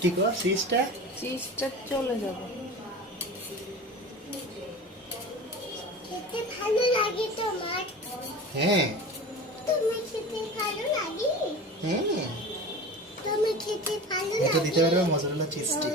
কি গো চিজটা চলে যাবে। খেতে ভালো লাগে তোমার? হ্যাঁ তোমার খেতে ভালো লাগে? হ্যাঁ তোমার খেতে ভালো এটা লাগে? দিতে পারবে মোজারেলা চিজটি।